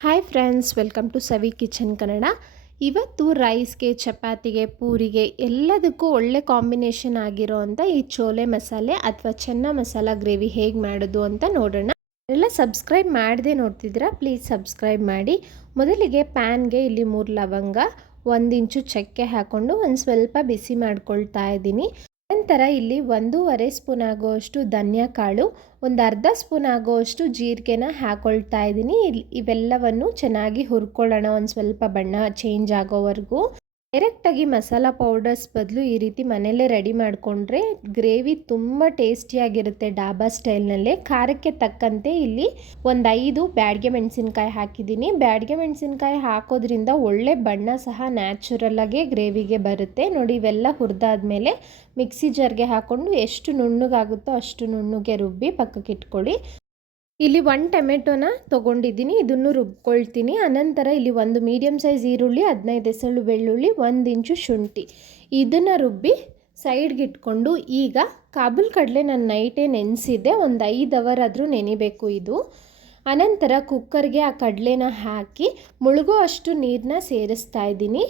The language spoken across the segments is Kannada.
Hi friends, welcome to Savi kitchen Kannada. ಇವತ್ತು ರೈಸ್ಗೆ, ಚಪಾತಿಗೆ, ಪೂರಿಗೆ ಎಲ್ಲದಕ್ಕೂ ಒಳ್ಳೆ ಕಾಂಬಿನೇಷನ್ ಆಗಿರೋ ಅಂಥ ಈ ಚೋಲೆ ಮಸಾಲೆ ಅಥವಾ ಚೆನ್ನ ಮಸಾಲ ಗ್ರೇವಿ ಹೇಗೆ ಮಾಡೋದು ಅಂತ ನೋಡೋಣ. ಎಲ್ಲ ಸಬ್ಸ್ಕ್ರೈಬ್ ಮಾಡದೆ ನೋಡ್ತಿದ್ದೀರಾ, ಪ್ಲೀಸ್ ಸಬ್ಸ್ಕ್ರೈಬ್ ಮಾಡಿ. ಮೊದಲಿಗೆ ಪ್ಯಾನ್ಗೆ ಇಲ್ಲಿ 3 ಲವಂಗ, 1 ಇಂಚು ಚಕ್ಕೆ ಹಾಕ್ಕೊಂಡು ಒಂದು ಸ್ವಲ್ಪ ಬಿಸಿ ಮಾಡ್ಕೊಳ್ತಾ ಇದ್ದೀನಿ. ನಂತರ ಇಲ್ಲಿ 1.5 ಸ್ಪೂನ್ ಆಗೋಷ್ಟು ಧನಿಯಾ ಕಾಳು, ಒಂದು ಅರ್ಧ ಸ್ಪೂನ್ ಆಗೋಷ್ಟು ಜೀರಿಗೆನ ಹಾಕೊಳ್ತಾ ಇದ್ದೀನಿ. ಇವೆಲ್ಲವನ್ನು ಚೆನ್ನಾಗಿ ಹುರ್ಕೊಳ್ಳೋಣ, ಒಂದು ಸ್ವಲ್ಪ ಬಣ್ಣ ಚೇಂಜ್ ಆಗೋವರೆಗೂ. ಡೈರೆಕ್ಟಾಗಿ ಮಸಾಲ ಪೌಡರ್ಸ್ ಬದಲು ಈ ರೀತಿ ಮನೆಯಲ್ಲೇ ರೆಡಿ ಮಾಡಿಕೊಂಡ್ರೆ ಗ್ರೇವಿ ತುಂಬ ಟೇಸ್ಟಿಯಾಗಿರುತ್ತೆ ಡಾಬಾ ಸ್ಟೈಲ್ನಲ್ಲೇ. ಖಾರಕ್ಕೆ ತಕ್ಕಂತೆ ಇಲ್ಲಿ ಒಂದು 5 ಬ್ಯಾಡಗೆ ಮೆಣಸಿನ್ಕಾಯಿ ಹಾಕಿದ್ದೀನಿ. ಬ್ಯಾಡಗೆ ಮೆಣಸಿನ್ಕಾಯಿ ಹಾಕೋದ್ರಿಂದ ಒಳ್ಳೆ ಬಣ್ಣ ಸಹ ನ್ಯಾಚುರಲ್ಲಾಗೆ ಗ್ರೇವಿಗೆ ಬರುತ್ತೆ. ನೋಡಿ, ಇವೆಲ್ಲ ಹುರಿದಾದ್ಮೇಲೆ ಮಿಕ್ಸಿ ಜಾರ್ಗೆ ಹಾಕ್ಕೊಂಡು ಎಷ್ಟು ನುಣ್ಣಗಾಗುತ್ತೋ ಅಷ್ಟು ನುಣ್ಣಗೆ ರುಬ್ಬಿ ಪಕ್ಕಕ್ಕೆ ಇಟ್ಕೊಳ್ಳಿ. ಇಲ್ಲಿ 1 ಟೊಮೆಟೊನ ತೊಗೊಂಡಿದ್ದೀನಿ, ಇದನ್ನು ರುಬ್ಕೊಳ್ತೀನಿ. ಅನಂತರ ಇಲ್ಲಿ 1 ಮೀಡಿಯಮ್ ಸೈಜ್ ಈರುಳ್ಳಿ, 15 ಎಸಳು ಬೆಳ್ಳುಳ್ಳಿ, 1 ಇಂಚು ಶುಂಠಿ, ಇದನ್ನು ರುಬ್ಬಿ ಸೈಡ್ಗೆ ಇಟ್ಕೊಂಡು, ಈಗ ಕಾಬೂಲ್ ಕಡಲೆ ನಾನು ನೈಟೇ ನೆನೆಸಿದ್ದೆ, ಒಂದು 5 ಅವರ್ ಆದರೂ ನೆನಿಬೇಕು ಇದು. ಅನಂತರ ಕುಕ್ಕರ್ಗೆ ಆ ಕಡಲೆನ ಹಾಕಿ ಮುಳುಗೋ ಅಷ್ಟು ನೀರನ್ನ ಸೇರಿಸ್ತಾ ಇದ್ದೀನಿ.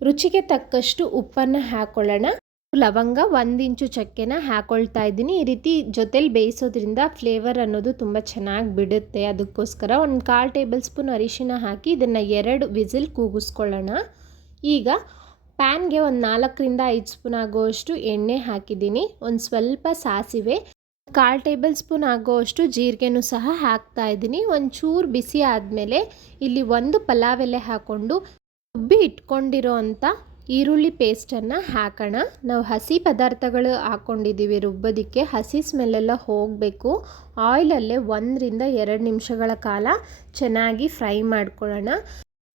ರುಚಿಗೆ ತಕ್ಕಷ್ಟು ಉಪ್ಪನ್ನು ಹಾಕ್ಕೊಳ್ಳೋಣ. ಲವಂಗ, 1 ಇಂಚು ಚಕ್ಕೆನ ಹಾಕೊಳ್ತಾ ಇದ್ದೀನಿ. ಈ ರೀತಿ ಜೊತೆಲಿ ಬೇಯಿಸೋದ್ರಿಂದ ಫ್ಲೇವರ್ ಅನ್ನೋದು ತುಂಬ ಚೆನ್ನಾಗಿ ಬಿಡುತ್ತೆ. ಅದಕ್ಕೋಸ್ಕರ 1/4 ಟೇಬಲ್ ಸ್ಪೂನ್ ಅರಿಶಿನ ಹಾಕಿ ಇದನ್ನು 2 ವಿಸಿಲ್ ಕೂಗಿಸ್ಕೊಳ್ಳೋಣ. ಈಗ ಪ್ಯಾನ್ಗೆ ಒಂದು 4ರಿಂದ 5 ಸ್ಪೂನ್ ಆಗೋಷ್ಟು ಎಣ್ಣೆ ಹಾಕಿದ್ದೀನಿ. ಒಂದು ಸ್ವಲ್ಪ ಸಾಸಿವೆ, 1/4 ಟೇಬಲ್ ಸ್ಪೂನ್ ಆಗೋಷ್ಟು ಜೀರಿಗೆನೂ ಸಹ ಹಾಕ್ತಾ ಇದ್ದೀನಿ. ಒಂಚೂರು ಬಿಸಿ ಆದಮೇಲೆ ಇಲ್ಲಿ 1 ಪಲಾವ್ ಎಲೆ ಹಾಕ್ಕೊಂಡು ರುಬ್ಬಿ ಇಟ್ಕೊಂಡಿರೋ ಅಂಥ ಈರುಳ್ಳಿ ಪೇಸ್ಟನ್ನು ಹಾಕೋಣ. ನಾವು ಹಸಿ ಪದಾರ್ಥಗಳು ಹಾಕ್ಕೊಂಡಿದ್ದೀವಿ ರುಬ್ಬೋದಕ್ಕೆ, ಹಸಿ ಸ್ಮೆಲ್ಲೆಲ್ಲ ಹೋಗಬೇಕು. ಆಯಿಲಲ್ಲೇ 1ರಿಂದ 2 ನಿಮಿಷಗಳ ಕಾಲ ಚೆನ್ನಾಗಿ ಫ್ರೈ ಮಾಡ್ಕೊಳ್ಳೋಣ.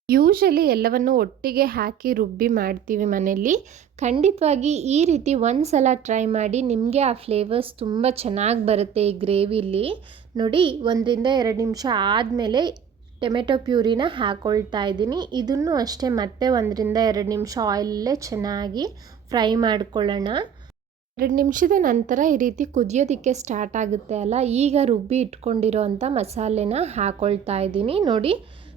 ಯೂಶಲಿ ಎಲ್ಲವನ್ನು ಒಟ್ಟಿಗೆ ಹಾಕಿ ರುಬ್ಬಿ ಮಾಡ್ತೀವಿ ಮನೆಯಲ್ಲಿ. ಖಂಡಿತವಾಗಿ ಈ ರೀತಿ ಒಂದು ಸಲ ಟ್ರೈ ಮಾಡಿ, ನಿಮಗೆ ಆ ಫ್ಲೇವರ್ಸ್ ತುಂಬ ಚೆನ್ನಾಗಿ ಬರುತ್ತೆ ಈ ಗ್ರೇವಿಲಿ. ನೋಡಿ, 1ರಿಂದ 2 ನಿಮಿಷ ಆದಮೇಲೆ ಟೊಮೆಟೊ ಪ್ಯೂರಿನ ಹಾಕ್ಕೊಳ್ತಾ ಇದ್ದೀನಿ. ಇದನ್ನು ಅಷ್ಟೇ ಮತ್ತೆ 1ರಿಂದ 2 ನಿಮಿಷ ಆಯಿಲಲ್ಲೇ ಚೆನ್ನಾಗಿ ಫ್ರೈ ಮಾಡ್ಕೊಳ್ಳೋಣ. 2 ನಿಮಿಷದ ನಂತರ ಈ ರೀತಿ ಕುದಿಯೋದಕ್ಕೆ ಸ್ಟಾರ್ಟ್ ಆಗುತ್ತೆ ಅಲ್ಲ, ಈಗ ರುಬ್ಬಿ ಇಟ್ಕೊಂಡಿರೋ ಅಂಥ ಮಸಾಲೆನ ಹಾಕ್ಕೊಳ್ತಾ ಇದ್ದೀನಿ. ನೋಡಿ,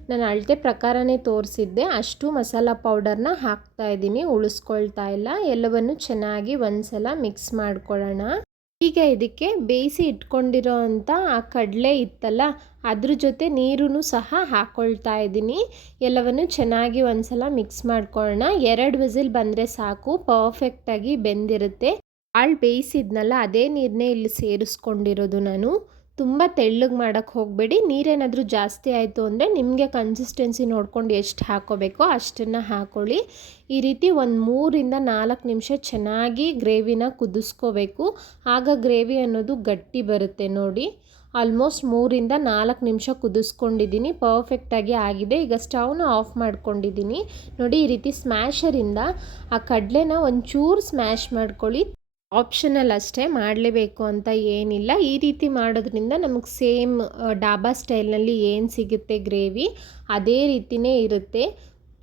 ನಾನು ಅಳತೆ ಪ್ರಕಾರನೇ ತೋರಿಸಿದ್ದೆ, ಅಷ್ಟು ಮಸಾಲ ಪೌಡರ್ನ ಹಾಕ್ತಾ ಇದ್ದೀನಿ, ಉಳಿಸ್ಕೊಳ್ತಾ ಇಲ್ಲ. ಎಲ್ಲವನ್ನು ಚೆನ್ನಾಗಿ ಒಂದು ಸಲ ಮಿಕ್ಸ್ ಮಾಡ್ಕೊಳ್ಳೋಣ. ಈಗ ಇದಕ್ಕೆ ಬೇಯಿಸಿ ಇಟ್ಕೊಂಡಿರೋ ಅಂಥ ಆ ಕಡಲೆ ಇತ್ತಲ್ಲ, ಅದ್ರ ಜೊತೆ ನೀರೂ ಸಹ ಹಾಕ್ಕೊಳ್ತಾ ಇದ್ದೀನಿ. ಎಲ್ಲವನ್ನು ಚೆನ್ನಾಗಿ ಒಂದು ಸಲ ಮಿಕ್ಸ್ ಮಾಡ್ಕೊಳ್ಳೋಣ. 2 ವಿಸಿಲ್ ಬಂದರೆ ಸಾಕು, ಪರ್ಫೆಕ್ಟಾಗಿ ಬೆಂದಿರುತ್ತೆ. ಕಾಳು ಬೇಯಿಸಿದ್ನಲ್ಲ, ಅದೇ ನೀರನ್ನೇ ಇಲ್ಲಿ ಸೇರಿಸ್ಕೊಂಡಿರೋದು ನಾನು. ತುಂಬ ತೆಳ್ಳಗೆ ಮಾಡೋಕ್ಕೆ ಹೋಗಬೇಡಿ. ನೀರೇನಾದರೂ ಜಾಸ್ತಿ ಆಯಿತು ಅಂದರೆ ನಿಮಗೆ ಕನ್ಸಿಸ್ಟೆನ್ಸಿ ನೋಡ್ಕೊಂಡು ಎಷ್ಟು ಹಾಕ್ಕೋಬೇಕೋ ಅಷ್ಟನ್ನು ಹಾಕ್ಕೊಳ್ಳಿ. ಈ ರೀತಿ ಒಂದು 3ರಿಂದ 4 ನಿಮಿಷ ಚೆನ್ನಾಗಿ ಗ್ರೇವಿನ ಕುದಿಸ್ಕೋಬೇಕು. ಆಗ ಗ್ರೇವಿ ಅನ್ನೋದು ಗಟ್ಟಿ ಬರುತ್ತೆ. ನೋಡಿ, ಆಲ್ಮೋಸ್ಟ್ 3ರಿಂದ 4 ನಿಮಿಷ ಕುದಿಸ್ಕೊಂಡಿದ್ದೀನಿ, ಪರ್ಫೆಕ್ಟಾಗಿ ಆಗಿದೆ. ಈಗ ಸ್ಟವ್ನ ಆಫ್ ಮಾಡ್ಕೊಂಡಿದ್ದೀನಿ. ನೋಡಿ, ಈ ರೀತಿ ಸ್ಮ್ಯಾಶರಿಂದ ಆ ಕಡಲೆನ ಒಂಚೂರು ಸ್ಮ್ಯಾಶ್ ಮಾಡ್ಕೊಳ್ಳಿ. ಆಪ್ಷನಲ್ ಅಷ್ಟೇ, ಮಾಡಲೇಬೇಕು ಅಂತ ಏನಿಲ್ಲ. ಈ ರೀತಿ ಮಾಡೋದ್ರಿಂದ ನಮಗೆ ಸೇಮ್ ಡಾಬಾ ಸ್ಟೈಲ್ನಲ್ಲಿ ಏನು ಸಿಗುತ್ತೆ ಗ್ರೇವಿ, ಅದೇ ರೀತಿಯೇ ಇರುತ್ತೆ.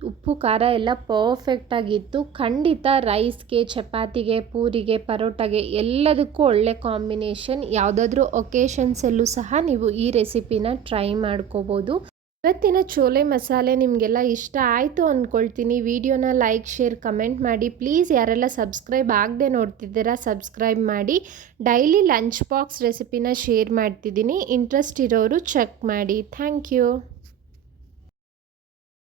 ಉಪ್ಪು ಖಾರ ಎಲ್ಲ ಪರ್ಫೆಕ್ಟಾಗಿತ್ತು. ಖಂಡಿತ ರೈಸ್ಗೆ, ಚಪಾತಿಗೆ, ಪೂರಿಗೆ, ಪರೋಟಾಗೆ ಎಲ್ಲದಕ್ಕೂ ಒಳ್ಳೆ ಕಾಂಬಿನೇಷನ್. ಯಾವುದಾದ್ರೂ ಒಕೇಶನ್ಸಲ್ಲೂ ಸಹ ನೀವು ಈ ರೆಸಿಪಿನ ಟ್ರೈ ಮಾಡ್ಕೋಬೋದು. ಇವತ್ತಿನ ಚೋಲೆ ಮಸಾಲೆ ನಿಮಗೆಲ್ಲ ಇಷ್ಟ ಆಯಿತು ಅಂದ್ಕೊಳ್ತೀನಿ. ವಿಡಿಯೋನ ಲೈಕ್, ಶೇರ್, ಕಮೆಂಟ್ ಮಾಡಿ. ಪ್ಲೀಸ್ ಯಾರೆಲ್ಲ ಸಬ್ಸ್ಕ್ರೈಬ್ ಆಗದೆ ನೋಡ್ತಿದ್ದೀರಾ ಸಬ್ಸ್ಕ್ರೈಬ್ ಮಾಡಿ. ಡೈಲಿ ಲಂಚ್ ಬಾಕ್ಸ್ ರೆಸಿಪಿನ ಶೇರ್ ಮಾಡ್ತಿದ್ದೀನಿ, ಇಂಟ್ರೆಸ್ಟ್ ಇರೋರು ಚೆಕ್ ಮಾಡಿ. Thank you.